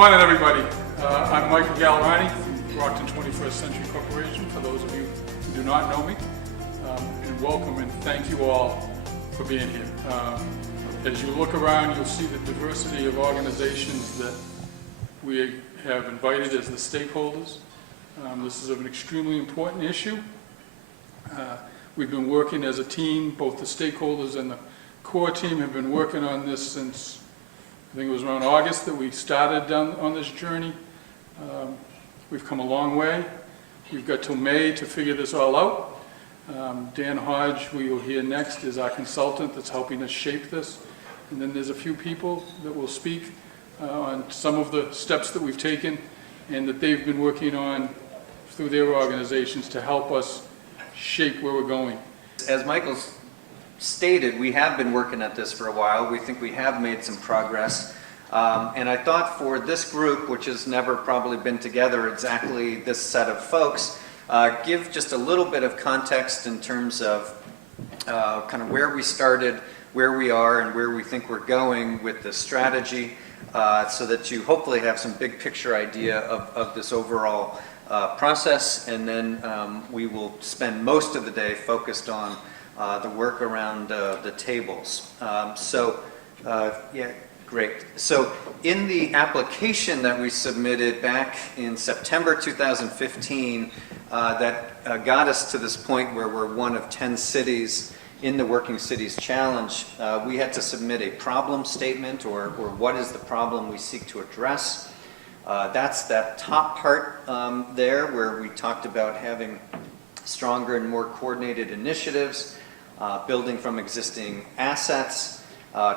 morning, everybody. I'm Michael Gallerani from Brockton 21st Century Corporation, for those of you who do not know me. And welcome and thank you all for being here. As you look around, you'll see the diversity of organizations that we have invited as the stakeholders. This is an extremely important issue. We've been working as a team, both the stakeholders and the core team have been working on this since, I think it was around August that we started down on this journey. We've come a long way. We've got till May to figure this all out. Dan Hodge, who you'll hear next, is our consultant that's helping us shape this. And then there's a few people that will speak on some of the steps that we've taken and that they've been working on through their organizations to help us shape where we're going. As Michael's stated, we have been working at this for a while. We think we have made some progress. And I thought for this group, which has never probably been together exactly this set of folks, give just a little bit of context in terms of kind of where we started, where we are, and where we think we're going with the strategy, so that you hopefully have some big picture idea of this overall process. And then we will spend most of the day focused on the work around the tables. Yeah, great. So in the application that we submitted back in September 2015, that got us to this point where we're one of 10 cities in the Working Cities Challenge, we had to submit a problem statement, or what is the problem we seek to address. That's that top part there where we talked about having stronger and more coordinated initiatives, building from existing assets,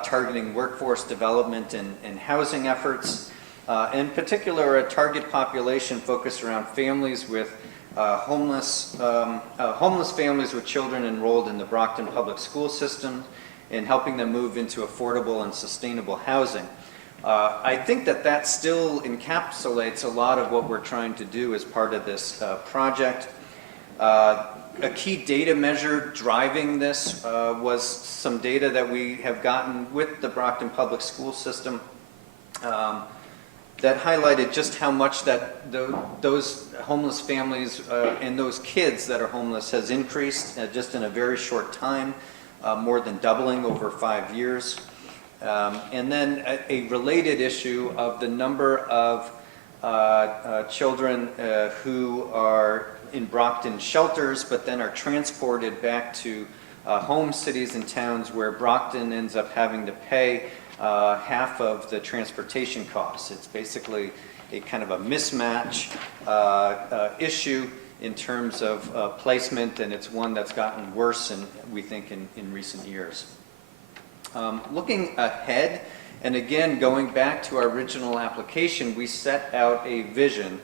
targeting workforce development and housing efforts, in particular a target population focused around families with homeless families with children enrolled in the Brockton public school system, and helping them move into affordable and sustainable housing. I think that still encapsulates a lot of what we're trying to do as part of this project. A key data measure driving this was some data that we have gotten with the Brockton Public School System that highlighted just how much that those homeless families and those kids that are homeless has increased just in a very short time, more than doubling over 5 years. And then a related issue of the number of children who are in Brockton shelters, but then are transported back to home cities and towns where Brockton ends up having to pay half of the transportation costs. It's basically a kind of a mismatch issue in terms of placement, and it's one that's gotten worse, we think, in recent years. Looking ahead, and again, going back to our original application, we set out a vision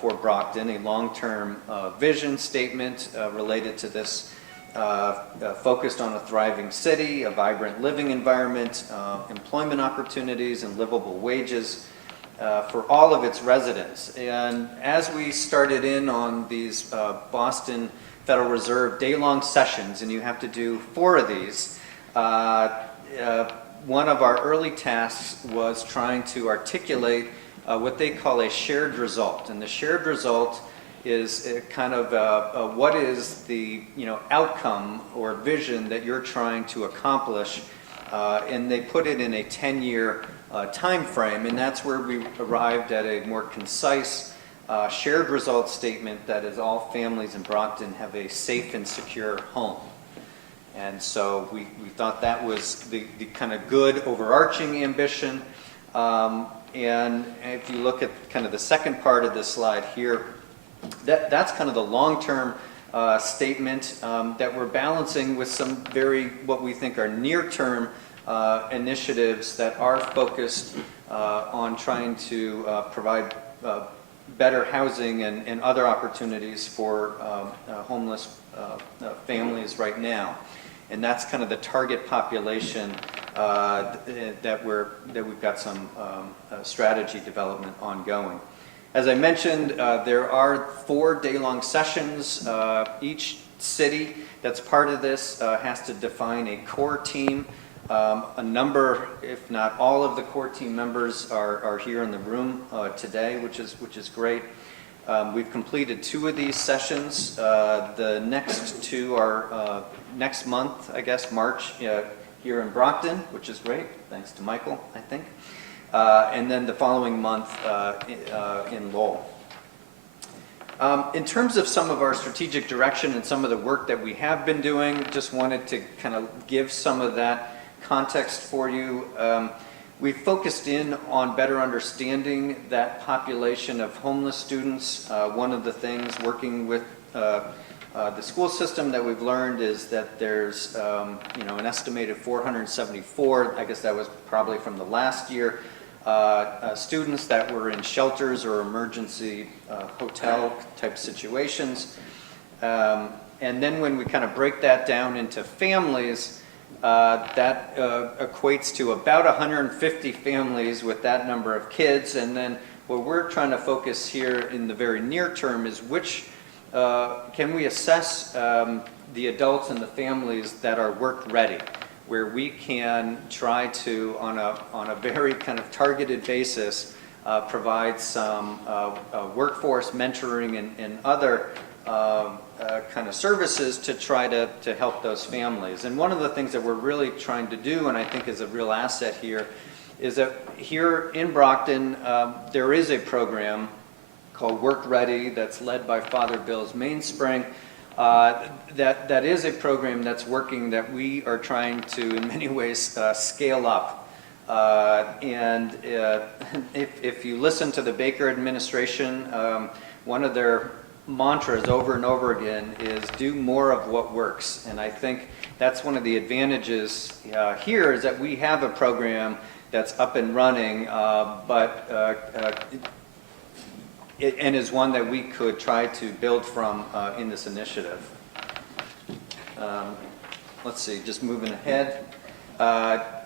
for Brockton, a long-term vision statement related to this, focused on a thriving city, a vibrant living environment, employment opportunities, and livable wages for all of its residents. And as we started in on these Boston Federal Reserve day-long sessions, and you have to do 4 of these, one of our early tasks was trying to articulate what they call a shared result. And the shared result is kind of what is the outcome or vision that you're trying to accomplish, and they put it in a 10-year time frame, and that's where we arrived at a more concise shared result statement that is all families in Brockton have a safe and secure home. And so we thought that was the kind of good overarching ambition. And if you look at kind of the second part of this slide here, that's kind of the long-term statement that we're balancing with some what we think are near-term initiatives that are focused on trying to provide better housing and other opportunities for homeless families right now. And that's kind of the target population that we've got some strategy development ongoing. As I mentioned, there are 4 day-long sessions. Each city that's part of this has to define a core team A number, if not all of the core team members are here in the room today, which is great. We've completed 2 of these sessions. The next 2 are next month, I guess, March, here in Brockton, which is great, thanks to Michael, I think. And then the following month in Lowell. In terms of some of our strategic direction and some of the work that we have been doing, just wanted to kind of give some of that context for you. We've focused in on better understanding that population of homeless students. One of the things working with the school system that we've learned is that there's an estimated 474, I guess that was probably from the last year, students that were in shelters or emergency hotel type situations. And then when we kind of break that down into families, that equates to about 150 families with that number of kids. And then what we're trying to focus here in the very near term is which can we assess the adults and the families that are work ready, where we can try to, on a very kind of targeted basis, provide some workforce mentoring and other kind of services to try to help those families. And one of the things that we're really trying to do, and I think is a real asset here, is that here in Brockton, there is a program called Work Ready that's led by Father Bills Mainspring. That is a program that's working that we are trying to, in many ways, scale up. And if you listen to the Baker administration, one of their mantras over and over again is do more of what works. And I think that's one of the advantages here is that we have a program that's up and running, and is one that we could try to build from in this initiative. Let's see, just moving ahead.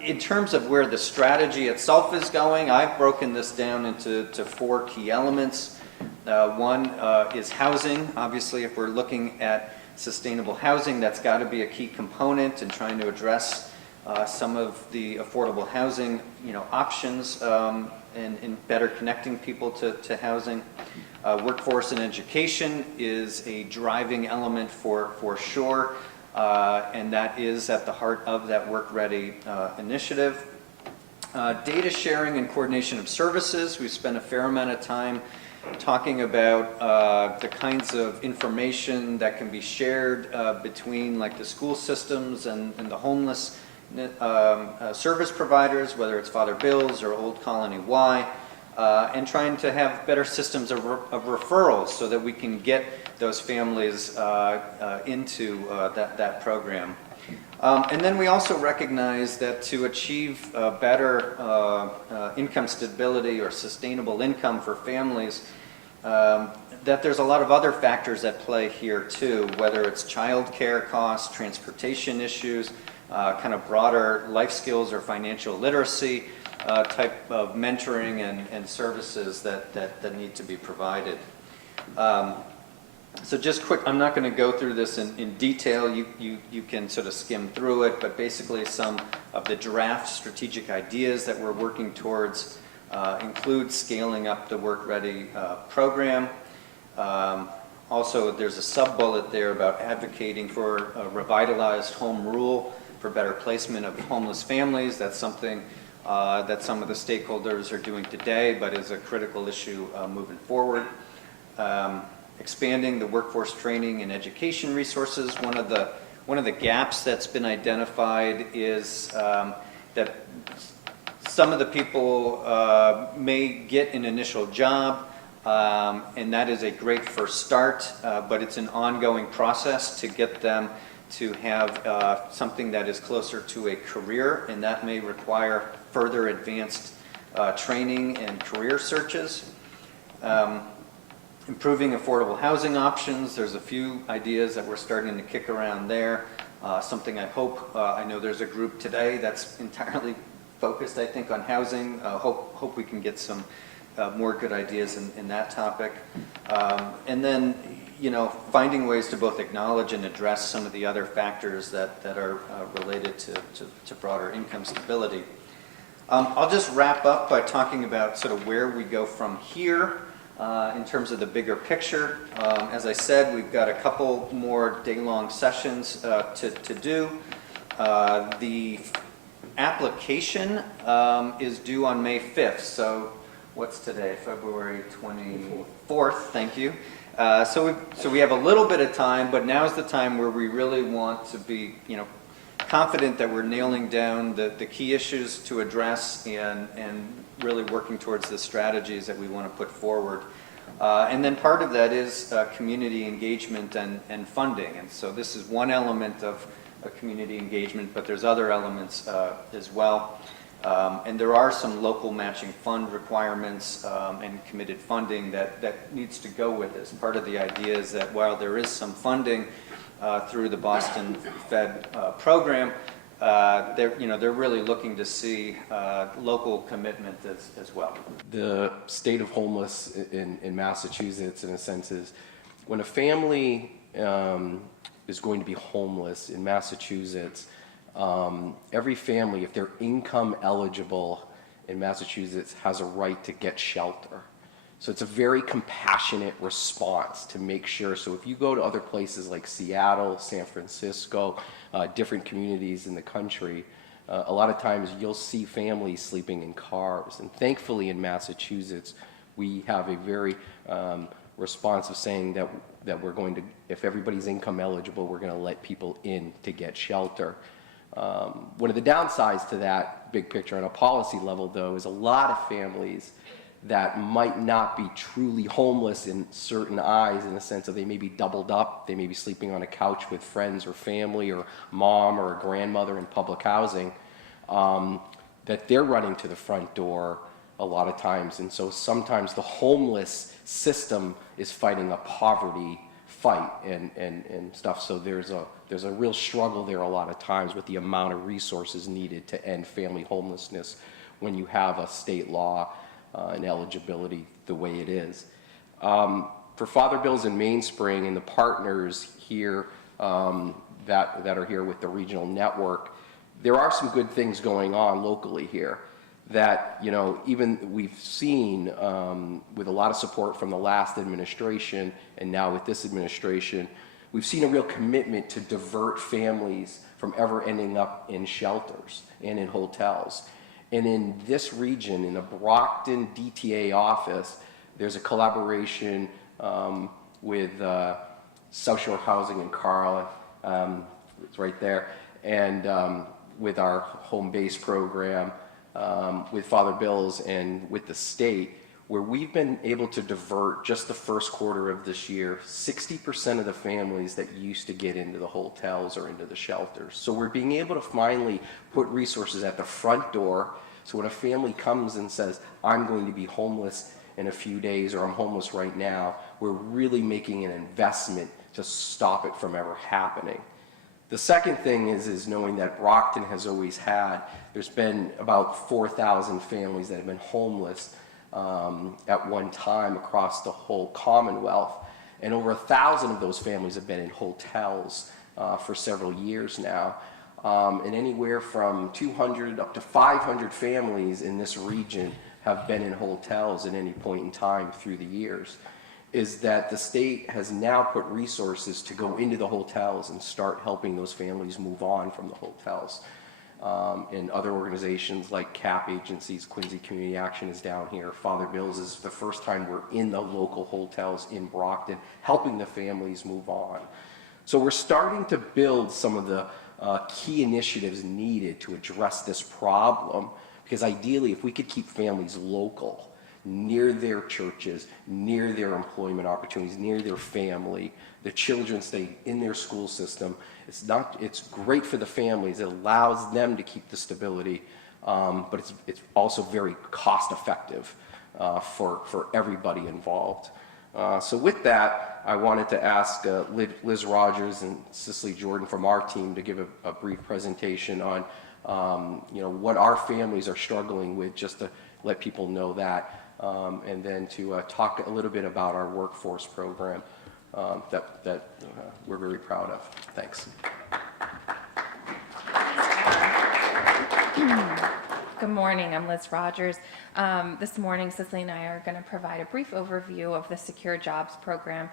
In terms of where the strategy itself is going, I've broken this down into 4 key elements. One is housing. Obviously, if we're looking at sustainable housing, that's got to be a key component in trying to address some of the affordable housing options and better connecting people to housing. Workforce and education is a driving element for sure, and that is at the heart of that Work Ready initiative. Data sharing and coordination of services. We've spent a fair amount of time talking about the kinds of information that can be shared between like the school systems and the homeless service providers, whether it's Father Bills or Old Colony Y, and trying to have better systems of referrals so that we can get those families into that program. And then we also recognize that to achieve better income stability or sustainable income for families, that there's a lot of other factors at play here too, whether it's child care costs, transportation issues, kind of broader life skills or financial literacy type of mentoring and services that need to be provided. So just quick, I'm not going to go through this in detail. You can sort of skim through it, but basically some of the draft strategic ideas that we're working towards include scaling up the Work Ready program. Also, there's a sub-bullet there about advocating for a revitalized home rule for better placement of homeless families. That's something that some of the stakeholders are doing today, but is a critical issue moving forward. Expanding the workforce training and education resources. One of the gaps that's been identified is that some of the people may get an initial job, and that is a great first start, but it's an ongoing process to get them to have something that is closer to a career, and that may require further advanced training and career searches. Improving affordable housing options. There's a few ideas that we're starting to kick around there. Something I hope, I know there's a group today that's entirely focused, I think, on housing. Hope we can get some more good ideas in that topic. And then, finding ways to both acknowledge and address some of the other factors that are related to broader income stability. I'll just wrap up by talking about sort of where we go from here in terms of the bigger picture. As I said, we've got a couple more day-long sessions to do. The application is due on May 5th, so what's today? February 24th, thank you. So we have a little bit of time, but now's the time where we really want to be, confident that we're nailing down the key issues to address and really working towards the strategies that we want to put forward. And then part of that is community engagement and funding. And so this is one element of community engagement, but there's other elements as well. And there are some local matching fund requirements and committed funding that needs to go with this. Part of the idea is that while there is some funding through the Boston Fed program, they're really looking to see local commitment as well. The state of homeless in Massachusetts, in a sense, is when a family is going to be homeless in Massachusetts, every family, if they're income eligible in Massachusetts, has a right to get shelter. So it's a very compassionate response to make sure. So if you go to other places like Seattle, San Francisco, different communities in the country, a lot of times you'll see families sleeping in cars. And thankfully in Massachusetts, we have a very responsive saying that we're going to, if everybody's income eligible, we're going to let people in to get shelter. One of the downsides to that big picture on a policy level, though, is a lot of families that might not be truly homeless in certain eyes, in the sense of they may be doubled up, they may be sleeping on a couch with friends or family or mom or a grandmother in public housing, that they're running to the front door a lot of times. And so sometimes the homeless system is fighting a poverty fight and stuff. So there's a real struggle there a lot of times with the amount of resources needed to end family homelessness when you have a state law and eligibility the way it is. For Father Bills in Mainspring and the partners here that are here with the regional network, there are some good things going on locally here that, even we've seen with a lot of support from the last administration and now with this administration, we've seen a real commitment to divert families from ever ending up in shelters and in hotels. And in this region, in the Brockton DTA office, there's a collaboration with South Shore Housing in Carla, it's right there, and with our home base program, with Father Bills and with the state, where we've been able to divert just the first quarter of this year, 60% of the families that used to get into the hotels or into the shelters. So we're being able to finally put resources at the front door. So when a family comes and says, I'm going to be homeless in a few days, or I'm homeless right now, we're really making an investment to stop it from ever happening. The second thing is knowing that Brockton has always had, there's been about 4,000 families that have been homeless at one time across the whole Commonwealth. And over 1,000 of those families have been in hotels for several years now. And anywhere from 200 up to 500 families in this region have been in hotels at any point in time through the years. Is that the state has now put resources to go into the hotels and start helping those families move on from the hotels. And other organizations like CAP agencies, Quincy Community Action is down here. Father Bills is the first time we're in the local hotels in Brockton, helping the families move on. So we're starting to build some of the key initiatives needed to address this problem, because ideally, if we could keep families local, near their churches, near their employment opportunities, near their family, the children stay in their school system. It's great for the families. It allows them to keep the stability, but it's also very cost effective for everybody involved. So with that, I wanted to ask Liz Rogers and Cicely Jordan from our team to give a brief presentation on what our families are struggling with, just to let people know that. and then to talk a little bit about our workforce program that we're very proud of. Thanks. Good morning, I'm Liz Rogers. This morning, Cicely and I are going to provide a brief overview of the Secure Jobs Program,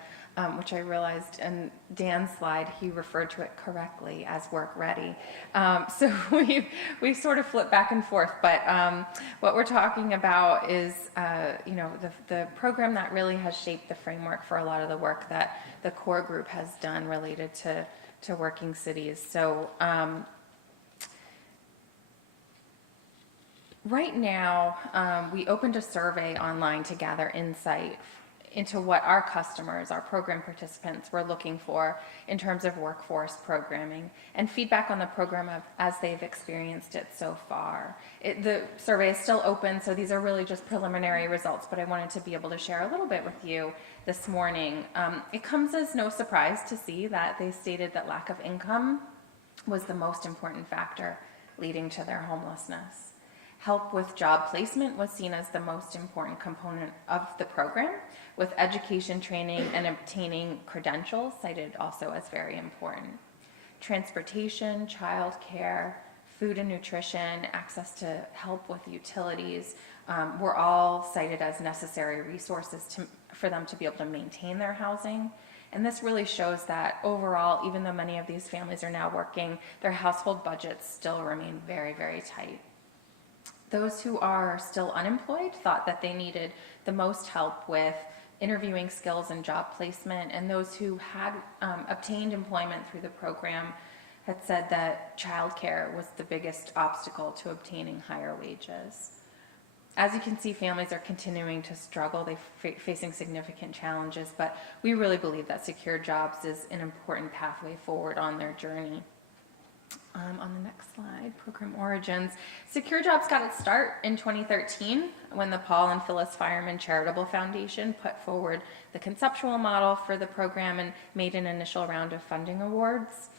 which I realized in Dan's slide, he referred to it correctly as Work Ready. So we sort of flip back and forth, but what we're talking about is, the program that really has shaped the framework for a lot of the work that the core group has done related to working cities. So right now, we opened a survey online to gather insight into what our customers, our program participants, were looking for in terms of workforce programming and feedback on the program as they've experienced it so far. The survey is still open, so these are really just preliminary results, but I wanted to be able to share a little bit with you this morning. It comes as no surprise to see that they stated that lack of income was the most important factor leading to their homelessness. Help with job placement was seen as the most important component of the program, with education training and obtaining credentials cited also as very important. Transportation, childcare, food and nutrition, access to help with utilities were all cited as necessary resources for them to be able to maintain their housing. And this really shows that overall, even though many of these families are now working, their household budgets still remain very, very tight. Those who are still unemployed thought that they needed the most help with interviewing skills and job placement, and those who had obtained employment through the program had said that childcare was the biggest obstacle to obtaining higher wages. As you can see, families are continuing to struggle. They're facing significant challenges, but we really believe that Secure Jobs is an important pathway forward on their journey. On the next slide, program origins. Secure Jobs got its start in 2013 when the Paul and Phyllis Fireman Charitable Foundation put forward the conceptual model for the program and made an initial round of funding awards.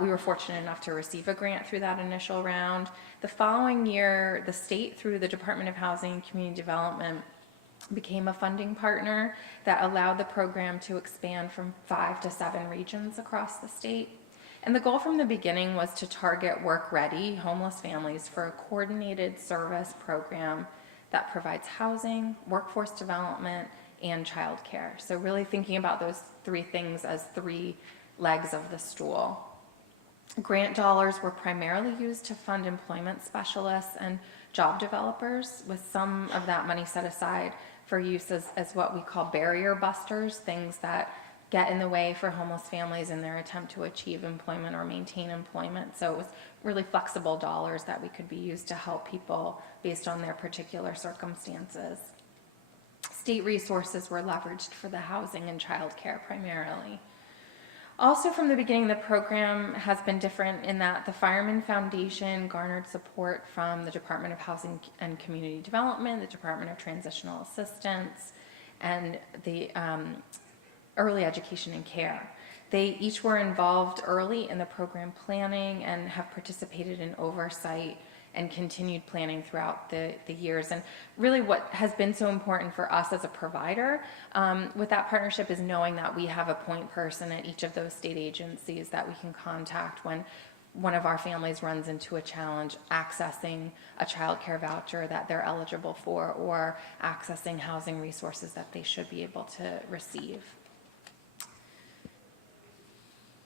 We were fortunate enough to receive a grant through that initial round. The following year, the state, through the Department of Housing and Community Development, became a funding partner that allowed the program to expand from 5 to 7 regions across the state. And the goal from the beginning was to target work-ready homeless families for a coordinated service program that provides housing, workforce development, and childcare. So really thinking about those 3 things as 3 legs of the stool. Grant dollars were primarily used to fund employment specialists and job developers, with some of that money set aside for use as what we call barrier busters, things that get in the way for homeless families in their attempt to achieve employment or maintain employment. So it was really flexible dollars that we could be used to help people based on their particular circumstances. State resources were leveraged for the housing and childcare primarily. Also, from the beginning, the program has been different in that the Fireman Foundation garnered support from the Department of Housing and Community Development, the Department of Transitional Assistance, and the Early Education and Care. They each were involved early in the program planning and have participated in oversight and continued planning throughout the years. And really what has been so important for us as a provider with that partnership is knowing that we have a point person at each of those state agencies that we can contact when one of our families runs into a challenge accessing a child care voucher that they're eligible for, or accessing housing resources that they should be able to receive.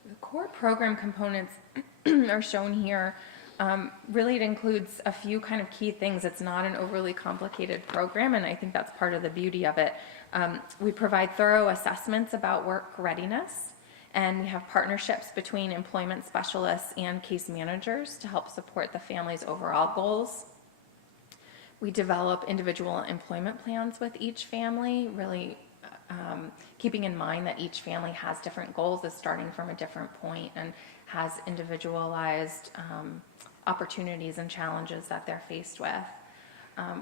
The core program components are shown here. Really, it includes a few kind of key things. It's not an overly complicated program, and I think that's part of the beauty of it. We provide thorough assessments about work readiness, and we have partnerships between employment specialists and case managers to help support the family's overall goals. We develop individual employment plans with each family, really keeping in mind that each family has different goals, is starting from a different point, and has individualized opportunities and challenges that they're faced with.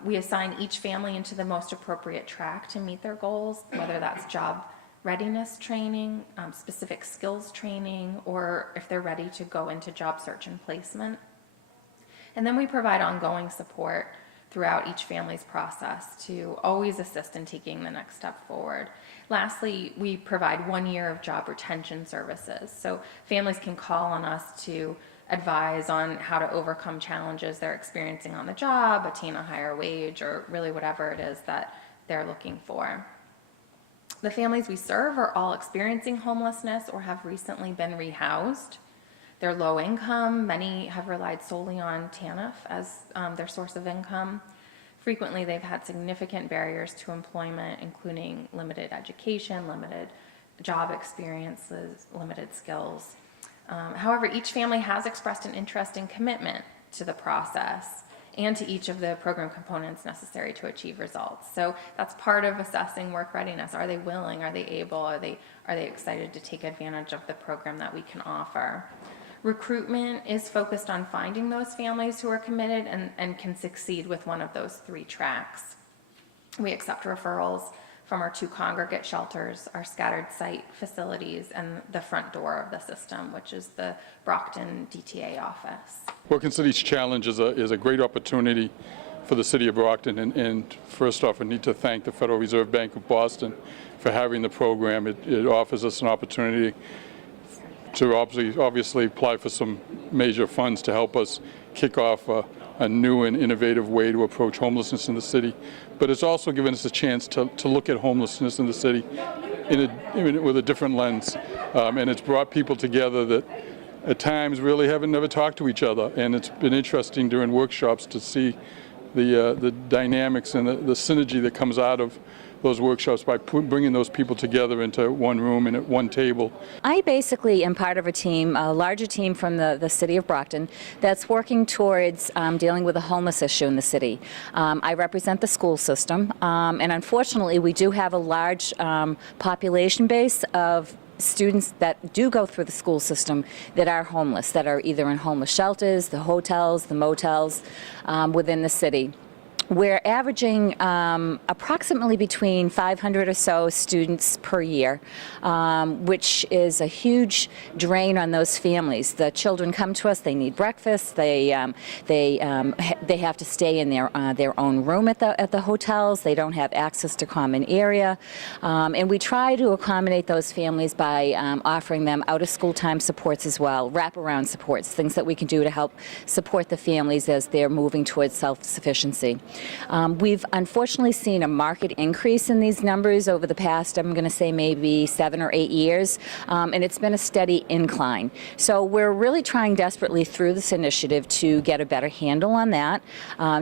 We assign each family into the most appropriate track to meet their goals, whether that's job readiness training, specific skills training, or if they're ready to go into job search and placement. And then we provide ongoing support throughout each family's process to always assist in taking the next step forward. Lastly, we provide 1 year of job retention services. So families can call on us to advise on how to overcome challenges they're experiencing on the job, attain a higher wage, or really whatever it is that they're looking for. The families we serve are all experiencing homelessness or have recently been rehoused. They're low income. Many have relied solely on TANF as their source of income. Frequently, they've had significant barriers to employment, including limited education, limited job experiences, limited skills. However, each family has expressed an interest and commitment to the process and to each of the program components necessary to achieve results. So that's part of assessing work readiness. Are they willing? Are they able? Are they excited to take advantage of the program that we can offer? Recruitment is focused on finding those families who are committed and can succeed with one of those 3 tracks. We accept referrals from our 2 congregate shelters, our scattered site facilities, and the front door of the system, which is the Brockton DTA office. Working Cities Challenge is a great opportunity for the city of Brockton, and first off, I need to thank the Federal Reserve Bank of Boston for having the program. It offers us an opportunity to obviously apply for some major funds to help us kick off a new and innovative way to approach homelessness in the city. But it's also given us a chance to look at homelessness in the city with a different lens. And it's brought people together that at times really haven't never talked to each other. And it's been interesting during workshops to see the dynamics and the synergy that comes out of those workshops by bringing those people together into one room and at one table. I basically am part of a team, a larger team from the city of Brockton that's working towards dealing with the homeless issue in the city. I represent the school system, and unfortunately we do have a large population base of students that do go through the school system that are homeless, that are either in homeless shelters, the hotels, the motels within the city. We're averaging approximately between 500 or so students per year, which is a huge drain on those families. The children come to us, they need breakfast, they have to stay in their own room at the hotels, they don't have access to common area, and we try to accommodate those families by offering them out-of-school time supports as well, wraparound supports, things that we can do to help support the families as they're moving towards self-sufficiency. We've unfortunately seen a marked increase in these numbers over the past, I'm going to say maybe 7 or 8 years, and it's been a steady incline. So we're really trying desperately through this initiative to get a better handle on that,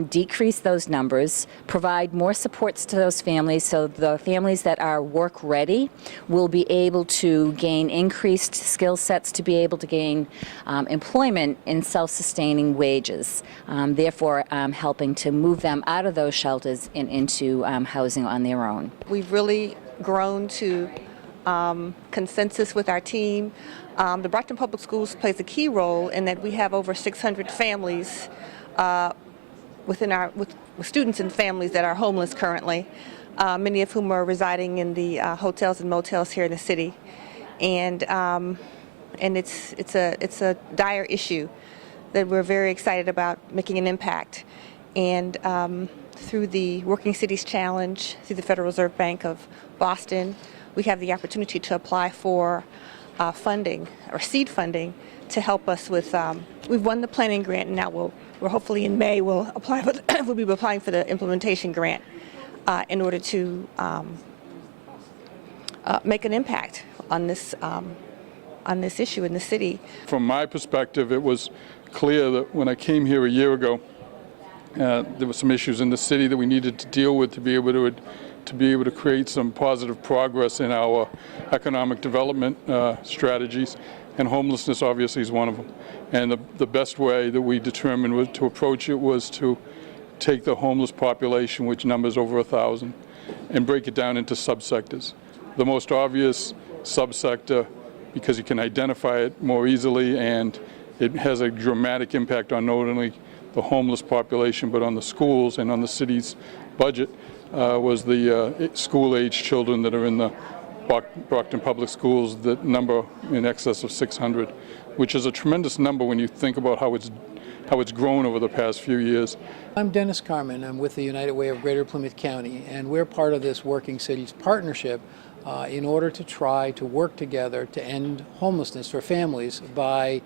decrease those numbers, provide more supports to those families so the families that are work ready will be able to gain increased skill sets to be able to gain employment in self-sustaining wages, therefore helping to move them out of those shelters and into housing on their own. We've really grown to consensus with our team. The Brockton Public Schools plays a key role in that we have over 600 families with students and families that are homeless currently, many of whom are residing in the hotels and motels here in the city. And it's a dire issue that we're very excited about making an impact. And through the Working Cities Challenge, through the Federal Reserve Bank of Boston, we have the opportunity to apply for funding or seed funding to help us with. We've won the planning grant, and now we're hopefully in May we'll apply for. We'll be applying for the implementation grant in order to make an impact on this issue in the city. From my perspective, it was clear that when I came here a year ago, there were some issues in the city that we needed to deal with to be able to create some positive progress in our economic development strategies, and homelessness obviously is one of them. And the best way that we determined to approach it was to take the homeless population, which numbers over 1,000, and break it down into subsectors. The most obvious subsector, because you can identify it more easily and it has a dramatic impact on not only the homeless population, but on the schools and on the city's budget, was the school-age children that are in the Brockton Public Schools, that number in excess of 600, which is a tremendous number when you think about how it's grown over the past few years. I'm Dennis Carmen. I'm with the United Way of Greater Plymouth County, and we're part of this Working Cities Partnership in order to try to work together to end homelessness for families by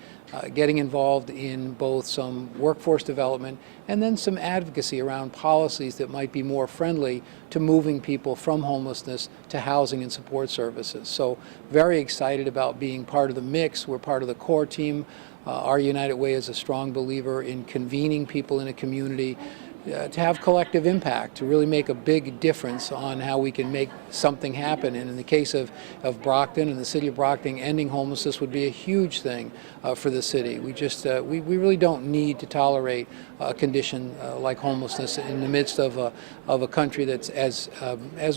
getting involved in both some workforce development and then some advocacy around policies that might be more friendly to moving people from homelessness to housing and support services. So very excited about being part of the mix. We're part of the core team. Our United Way is a strong believer in convening people in a community to have collective impact, to really make a big difference on how we can make something happen. And in the case of Brockton and the city of Brockton, ending homelessness would be a huge thing for the city. We really don't need to tolerate a condition like homelessness in the midst of a country that's as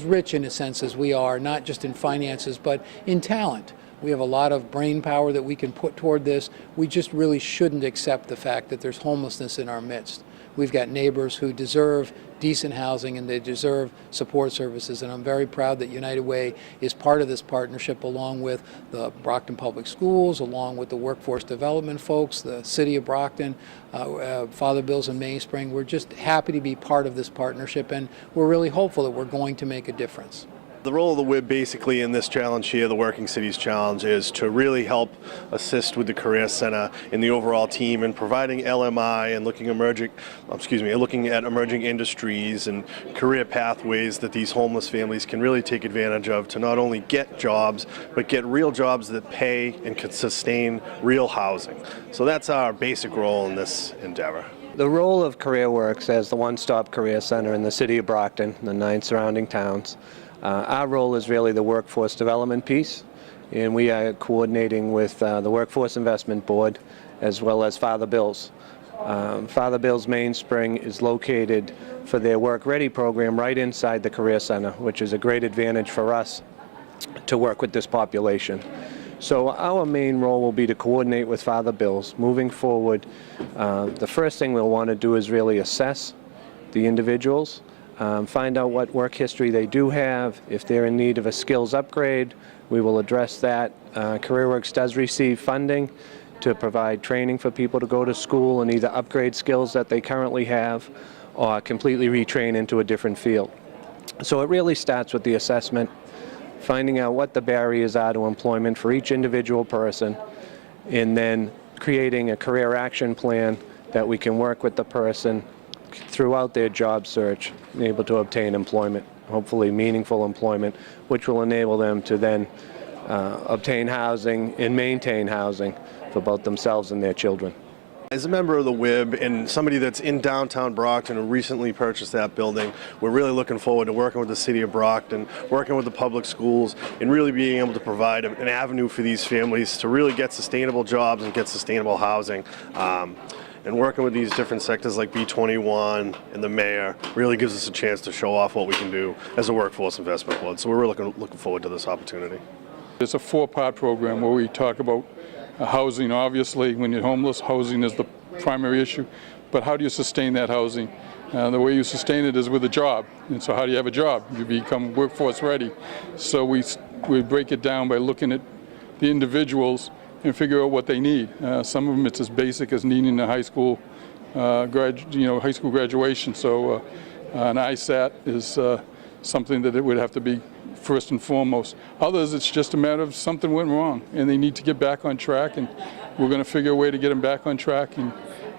rich in a sense as we are, not just in finances, but in talent. We have a lot of brain power that we can put toward this. We just really shouldn't accept the fact that there's homelessness in our midst. We've got neighbors who deserve decent housing and they deserve support services, and I'm very proud that United Way is part of this partnership along with the Brockton Public Schools, along with the workforce development folks, the City of Brockton, Father Bill's and Mainspring. We're just happy to be part of this partnership, and we're really hopeful that we're going to make a difference. The role of the WIB basically in this challenge here, the Working Cities Challenge, is to really help assist with the Career Center and the overall team in providing LMI and looking at emerging industries and career pathways that these homeless families can really take advantage of to not only get jobs, but get real jobs that pay and can sustain real housing. So that's our basic role in this endeavor. The role of CareerWorks as the one-stop career center in the city of Brockton, the 9 surrounding towns, our role is really the workforce development piece, and we are coordinating with the Workforce Investment Board as well as Father Bill's. Father Bill's Mainspring is located for their Work Ready program right inside the Career Center, which is a great advantage for us to work with this population. So our main role will be to coordinate with Father Bill's. Moving forward, the first thing we'll want to do is really assess the individuals, find out what work history they do have. If they're in need of a skills upgrade, we will address that. CareerWorks does receive funding to provide training for people to go to school and either upgrade skills that they currently have or completely retrain into a different field. So it really starts with the assessment, finding out what the barriers are to employment for each individual person, and then creating a career action plan that we can work with the person throughout their job search and able to obtain employment, hopefully meaningful employment, which will enable them to then obtain housing and maintain housing for both themselves and their children. As a member of the WIB and somebody that's in downtown Brockton who recently purchased that building, we're really looking forward to working with the City of Brockton, working with the public schools, and really being able to provide an avenue for these families to really get sustainable jobs and get sustainable housing. And working with these different sectors like B21 and the mayor really gives us a chance to show off what we can do as a workforce investment board. So we're really looking forward to this opportunity. It's a 4-part program where we talk about housing. Obviously, when you're homeless, housing is the primary issue. But how do you sustain that housing? The way you sustain it is with a job. And so how do you have a job? You become workforce ready. So we break it down by looking at the individuals and figure out what they need. Some of them it's as basic as needing a high school graduation. So an ISAT is something that it would have to be first and foremost. Others, it's just a matter of something went wrong and they need to get back on track, and we're going to figure a way to get them back on track,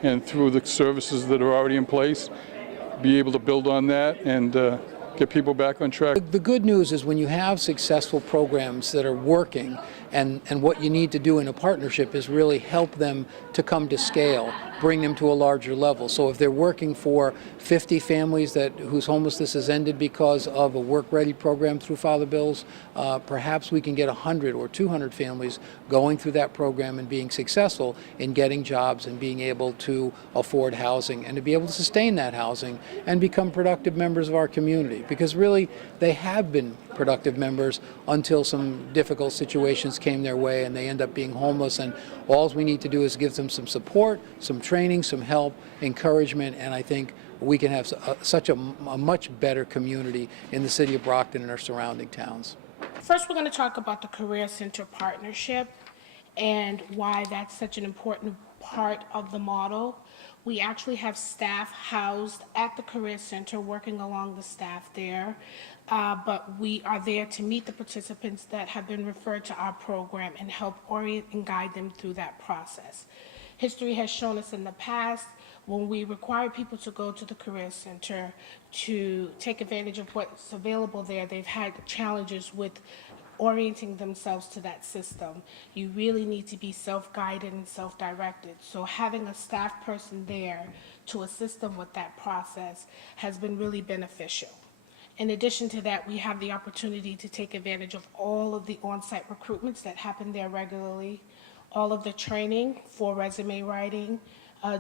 and through the services that are already in place, be able to build on that and get people back on track. The good news is when you have successful programs that are working, and what you need to do in a partnership is really help them to come to scale, bring them to a larger level. So if they're working for 50 families whose homelessness has ended because of a Work Ready program through Father Bill's, perhaps we can get 100 or 200 families going through that program and being successful in getting jobs and being able to afford housing and to be able to sustain that housing and become productive members of our community. Because really, they have been productive members until some difficult situations came their way and they end up being homeless, and all we need to do is give them some support, some training, some help, encouragement, and I think we can have such a much better community in the city of Brockton and our surrounding towns. First, we're going to talk about the Career Center Partnership and why that's such an important part of the model. We actually have staff housed at the Career Center, working along the staff there. But we are there to meet the participants that have been referred to our program and help orient and guide them through that process. History has shown us in the past, when we require people to go to the Career Center to take advantage of what's available there, they've had challenges with orienting themselves to that system. You really need to be self-guided and self-directed. So having a staff person there to assist them with that process has been really beneficial. In addition to that, we have the opportunity to take advantage of all of the on-site recruitments that happen there regularly, all of the training for resume writing,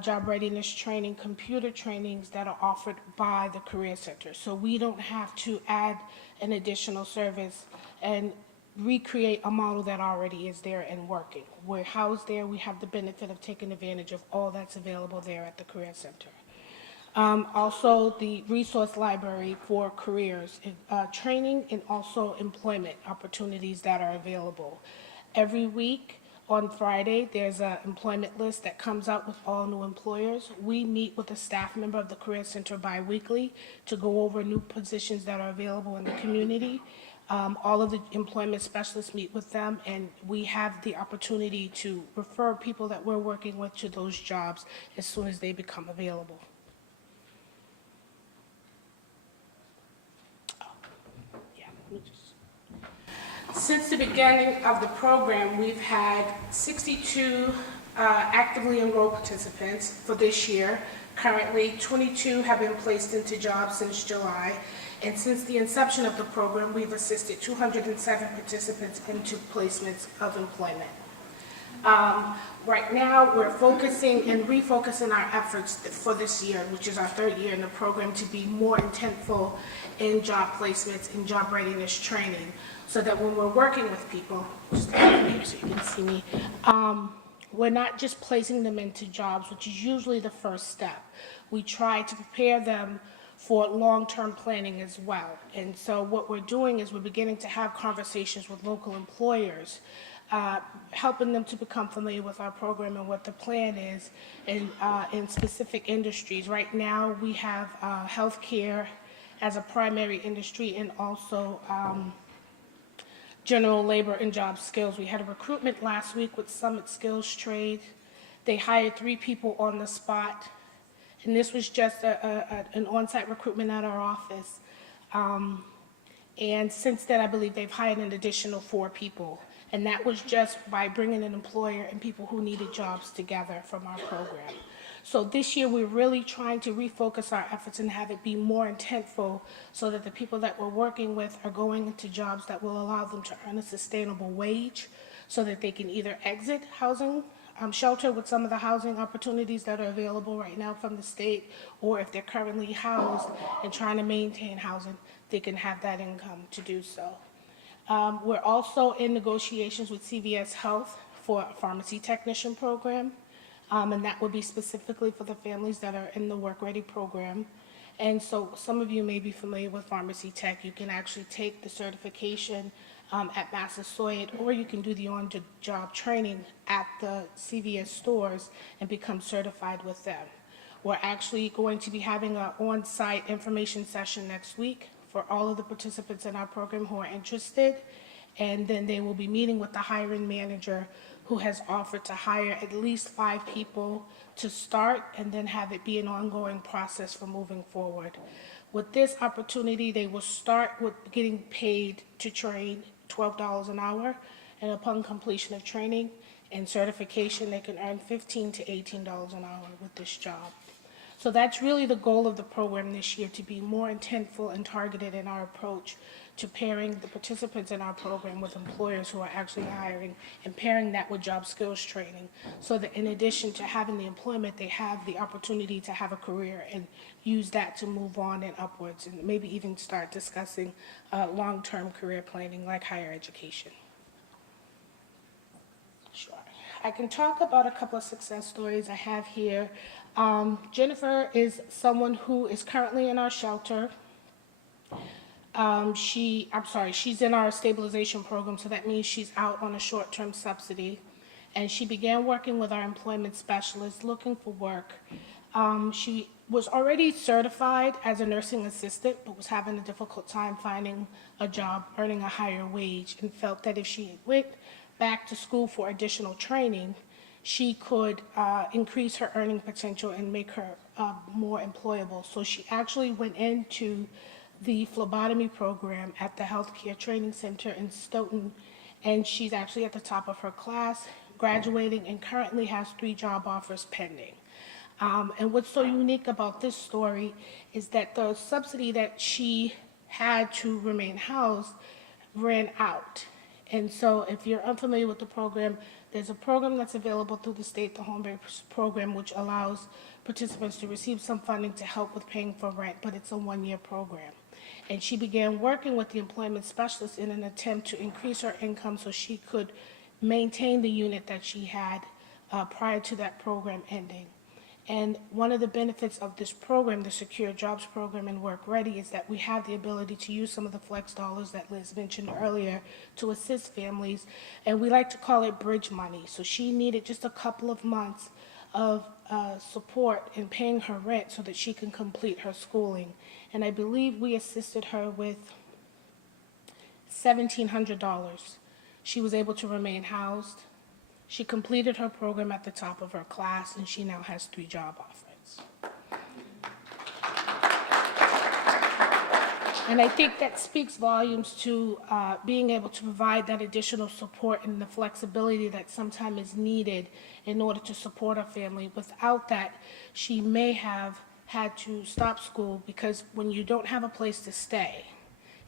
job readiness training, computer trainings that are offered by the Career Center. So we don't have to add an additional service and recreate a model that already is there and working. We're housed there. We have the benefit of taking advantage of all that's available there at the Career Center. Also, the resource library for careers, training, and also employment opportunities that are available. Every week on Friday, there's an employment list that comes out with all new employers. We meet with a staff member of the Career Center bi-weekly to go over new positions that are available in the community. All of the employment specialists meet with them, and we have the opportunity to refer people that we're working with to those jobs as soon as they become available. Since the beginning of the program, we've had 62 actively enrolled participants for this year. Currently, 22 have been placed into jobs since July. And since the inception of the program, we've assisted 207 participants into placements of employment. Right now, we're focusing and refocusing our efforts for this year, which is our third year in the program, to be more intentful in job placements and job readiness training, so that when we're working with people, just here so you can see me, we're not just placing them into jobs, which is usually the first step. We try to prepare them for long-term planning as well. And so what we're doing is we're beginning to have conversations with local employers, helping them to become familiar with our program and what the plan is in specific industries. Right now, we have healthcare as a primary industry, and also general labor and job skills. We had a recruitment last week with Summit Skills Trade. They hired 3 people on the spot, and this was just an on-site recruitment at our office. And since then, I believe they've hired an additional 4 people. And that was just by bringing an employer and people who needed jobs together from our program. So this year, we're really trying to refocus our efforts and have it be more intentful, so that the people that we're working with are going into jobs that will allow them to earn a sustainable wage, so that they can either exit housing shelter with some of the housing opportunities that are available right now from the state, or if they're currently housed and trying to maintain housing, they can have that income to do so. We're also in negotiations with CVS Health for a pharmacy technician program, and that would be specifically for the families that are in the Work Ready program. And so some of you may be familiar with pharmacy tech. You can actually take the certification at Massasoit, or you can do the on-the-job training at the CVS stores and become certified with them. We're actually going to be having an on-site information session next week for all of the participants in our program who are interested, and then they will be meeting with the hiring manager, who has offered to hire at least 5 people to start, and then have it be an ongoing process for moving forward. With this opportunity, they will start with getting paid to train $12 an hour, and upon completion of training and certification, they can earn $15 to $18 an hour with this job. So that's really the goal of the program this year, to be more intentful and targeted in our approach to pairing the participants in our program with employers who are actually hiring, and pairing that with job skills training, so that in addition to having the employment, they have the opportunity to have a career and use that to move on and upwards, and maybe even start discussing long-term career planning like higher education. Sure. I can talk about a couple of success stories I have here. Jennifer is someone who is currently in our shelter. She's in our stabilization program, so that means she's out on a short-term subsidy. And she began working with our employment specialist, looking for work. She was already certified as a nursing assistant, but was having a difficult time finding a job, earning a higher wage, and felt that if she went back to school for additional training, she could increase her earning potential and make her more employable. So she actually went into the phlebotomy program at the Healthcare Training Center in Stoughton, and she's actually at the top of her class, graduating, and currently has 3 job offers pending. And what's so unique about this story is that the subsidy that she had to remain housed ran out. And so if you're unfamiliar with the program, there's a program that's available through the state, the home-based program, which allows participants to receive some funding to help with paying for rent, but it's a 1-year program. And she began working with the employment specialist in an attempt to increase her income so she could maintain the unit that she had prior to that program ending. And one of the benefits of this program, the Secure Jobs Program and Work Ready, is that we have the ability to use some of the flex dollars that Liz mentioned earlier to assist families, and we like to call it bridge money. So she needed just a couple of months of support in paying her rent so that she can complete her schooling. And I believe we assisted her with $1,700. She was able to remain housed. She completed her program at the top of her class, and she now has 3 job offers. And I think that speaks volumes to being able to provide that additional support and the flexibility that sometimes is needed in order to support a family. Without that, she may have had to stop school because when you don't have a place to stay,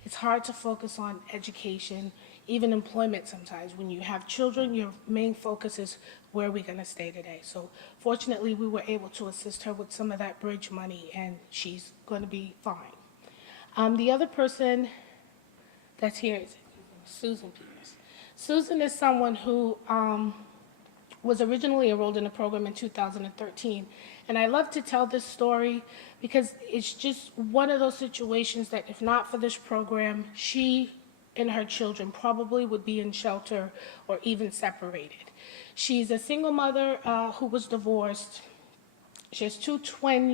it's hard to focus on education, even employment sometimes. When you have children, your main focus is where are we going to stay today? So fortunately, we were able to assist her with some of that bridge money, and she's going to be fine. The other person that's here is Susan Peters. Susan is someone who was originally enrolled in the program in 2013. And I love to tell this story because it's just one of those situations that if not for this program, she and her children probably would be in shelter or even separated. She's a single mother who was divorced. She has 2 twin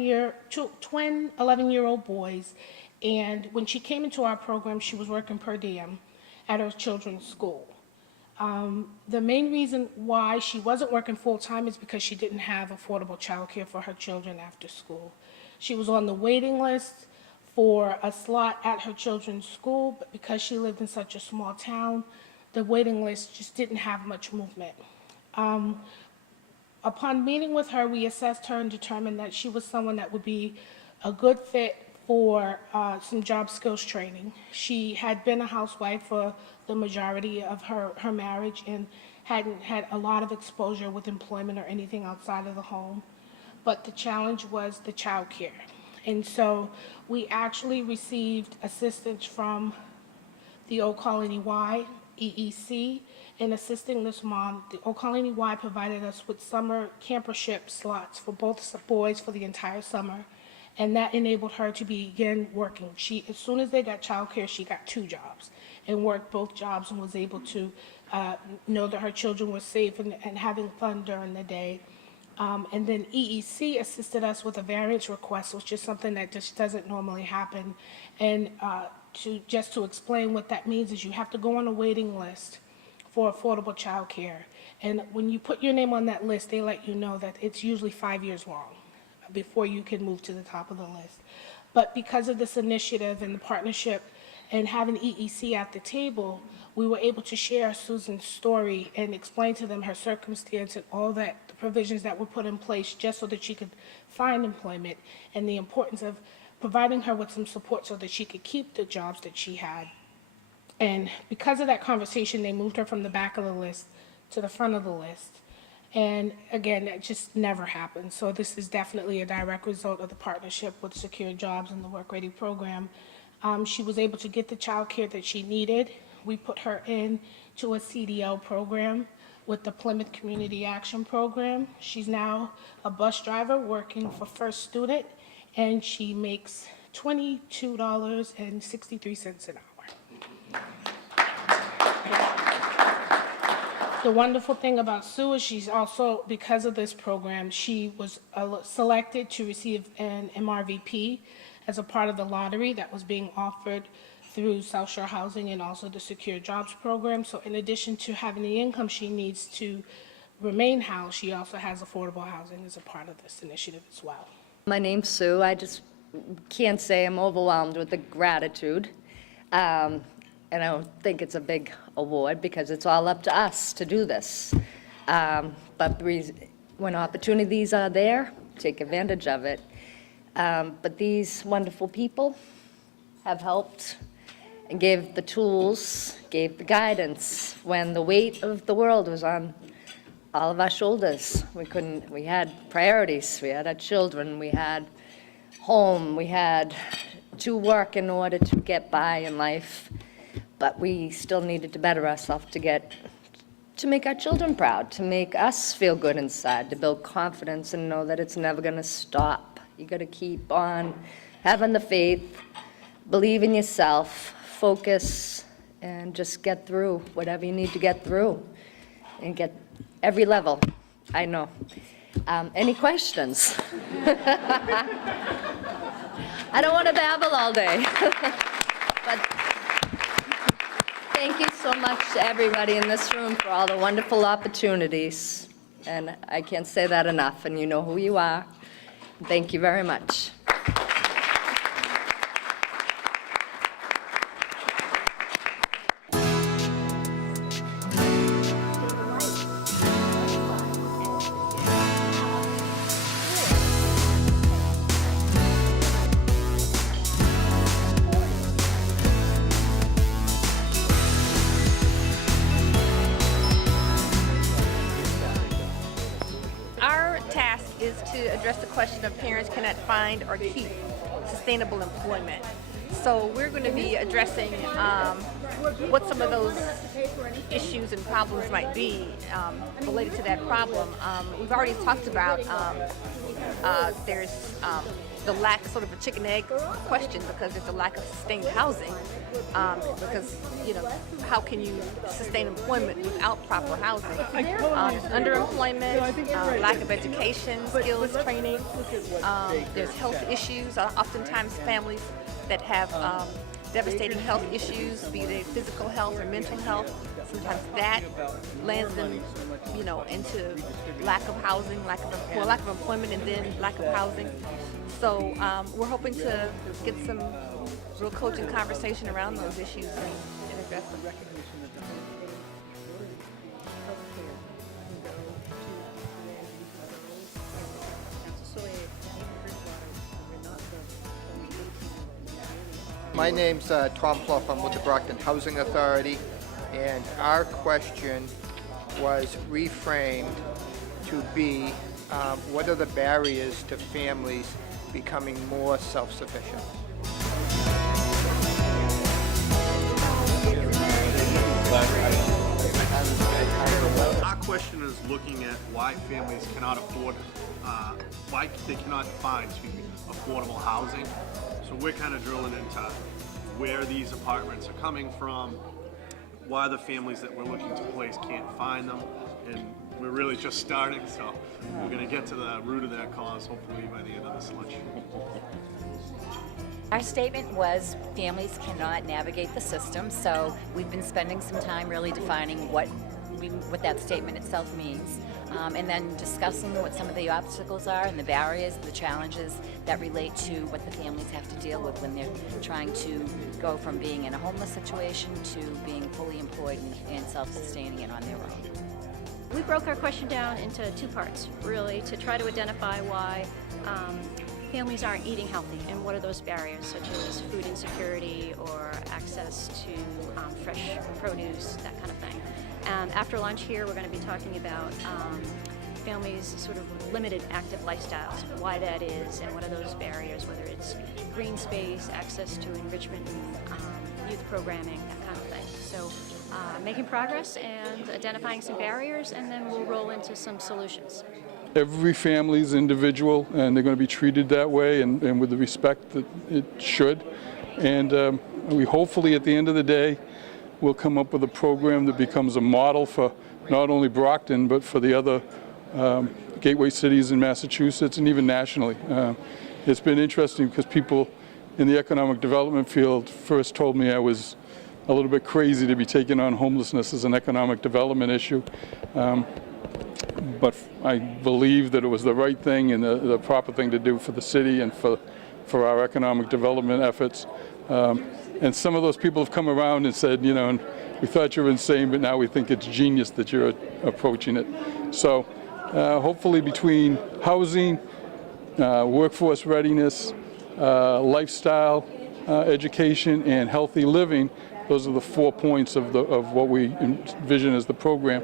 11-year-old boys. And when she came into our program, she was working per diem at her children's school. The main reason why she wasn't working full-time is because she didn't have affordable childcare for her children after school. She was on the waiting list for a slot at her children's school, but because she lived in such a small town, the waiting list just didn't have much movement. Upon meeting with her, we assessed her and determined that she was someone that would be a good fit for some job skills training. She had been a housewife for the majority of her marriage and hadn't had a lot of exposure with employment or anything outside of the home. But the challenge was the child care. And so we actually received assistance from the Old Colony Y, EEC, in assisting this mom. The Old Colony Y provided us with summer campership slots for both boys for the entire summer. And that enabled her to begin working. As soon as they got childcare, she got 2 jobs and worked both jobs and was able to know that her children were safe and having fun during the day. And then EEC assisted us with a variance request, which is something that just doesn't normally happen. And just to explain what that means is you have to go on a waiting list for affordable childcare. And when you put your name on that list, they let you know that it's usually 5 years long before you can move to the top of the list. But because of this initiative and the partnership and having EEC at the table, we were able to share Susan's story and explain to them her circumstance and all that the provisions that were put in place just so that she could find employment and the importance of providing her with some support so that she could keep the jobs that she had. And because of that conversation, they moved her from the back of the list to the front of the list. And again, that just never happened. So this is definitely a direct result of the partnership with Secure Jobs and the Work Ready program. She was able to get the child care that she needed. We put her into a CDL program with the Plymouth Community Action Program. She's now a bus driver working for First Student, and she makes $22.63 an hour. The wonderful thing about Sue is she's also, because of this program, she was selected to receive an MRVP as a part of the lottery that was being offered through South Shore Housing and also the Secure Jobs Program. So in addition to having the income she needs to remain housed, she also has affordable housing as a part of this initiative as well. My name's Sue. I just can't say I'm overwhelmed with the gratitude. And I don't think it's a big award because it's all up to us to do this. But when opportunities are there, take advantage of it. But these wonderful people have helped and gave the tools, gave the guidance when the weight of the world was on all of our shoulders. We had priorities. We had our children, we had home, we had to work in order to get by in life. But we still needed to better ourselves to make our children proud, to make us feel good inside, to build confidence and know that it's never gonna stop. You gotta keep on having the faith, believe in yourself, focus, and just get through whatever you need to get through and get every level, I know. Any questions? I don't want to babble all day. But thank you so much to everybody in this room for all the wonderful opportunities. And I can't say that enough, and you know who you are. Thank you very much. Our task is to address the question of parents cannot find or keep sustainable employment. So we're going to be addressing what some of those issues and problems might be related to that problem. We've already talked about there's the lack, sort of a chicken egg question, because there's a lack of sustained housing. Because, you know, how can you sustain employment without proper housing? There's underemployment, lack of education, skills training. There's health issues. Oftentimes families that have devastating health issues, be they physical health or mental health, sometimes that lands them, you know, into lack of housing, lack of employment, and then lack of housing. So we're hoping to get some real coaching conversation around those issues and address them. My name's Tom Pluff. I'm with the Brockton Housing Authority, and our question was reframed to be, what are the barriers to families becoming more self-sufficient? Our question is looking at why families cannot afford, why they cannot find, affordable housing. So we're kind of drilling into where these apartments are coming from, why the families that we're looking to place can't find them, and we're really just starting, so we're going to get to the root of that cause hopefully by the end of this lunch. Our statement was families cannot navigate the system, so we've been spending some time really defining what that statement itself means, and then discussing what some of the obstacles are and the barriers, the challenges that relate to what the families have to deal with when they're trying to go from being in a homeless situation to being fully employed and self-sustaining and on their own. We broke our question down into two parts, really, to try to identify why families aren't eating healthy and what are those barriers, such as food insecurity or access to fresh produce, that kind of thing. After lunch here, we're going to be talking about families' sort of limited active lifestyles, why that is, and what are those barriers, whether it's green space, access to enrichment and youth programming, that kind of thing. So making progress and identifying some barriers, and then we'll roll into some solutions. Every family is individual, and they're going to be treated that way and with the respect that it should. And we hopefully, at the end of the day, we'll come up with a program that becomes a model for not only Brockton, but for the other gateway cities in Massachusetts and even nationally. It's been interesting because people in the economic development field first told me I was a little bit crazy to be taking on homelessness as an economic development issue. But I believe that it was the right thing and the proper thing to do for the city and for our economic development efforts. And some of those people have come around and said, you know, we thought you were insane, but now we think it's genius that you're approaching it. So hopefully between housing, workforce readiness, lifestyle, education, and healthy living, those are the 4 points of what we envision as the program.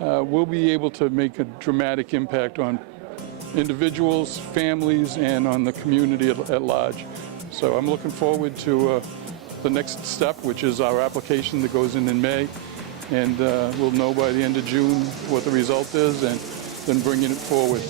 We'll be able to make a dramatic impact on individuals, families, and on the community at large. So I'm looking forward to the next step, which is our application that goes in May. And we'll know by the end of June what the result is and then bringing it forward.